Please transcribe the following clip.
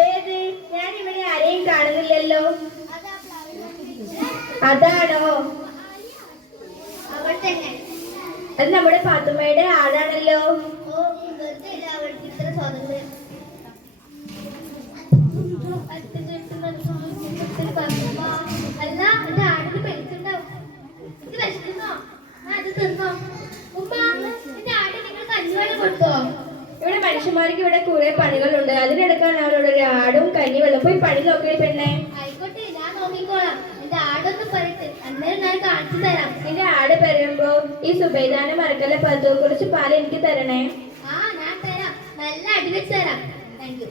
ഏത്? ഞാൻ ഇവിടെ ആരെയും കാണുന്നില്ലല്ലോ. അതാണോ? അത് നമ്മുടെ പാത്തുമ്മയുടെ ആടാണല്ലോ. ഇവിടെ മനുഷ്യന്മാർക്ക് ഇവിടെ കുറെ പണികളുണ്ട്. അതിനെടുക്കാൻ അവരോട് ഒരു ആടും കഞ്ഞിവെള്ളം. പോയി പണി നോക്കണേ പെണ്ണെ. ആയിക്കോട്ടെ, ഞാൻ നോക്കിക്കോളാം. എന്റെ ആടൊന്ന് പറയട്ടെ, അന്നേരം ഞാൻ കാണിച്ചു തരാം. നിന്റെ ആട് പറയുമ്പോ ഈ സുബൈദാനെ മറക്കല്ല പത്തോ, കുറച്ച് പാൽ എനിക്ക് തരണേ. ഞാൻ തരാം, നല്ല അടി വെച്ച് തരാം. Thank you.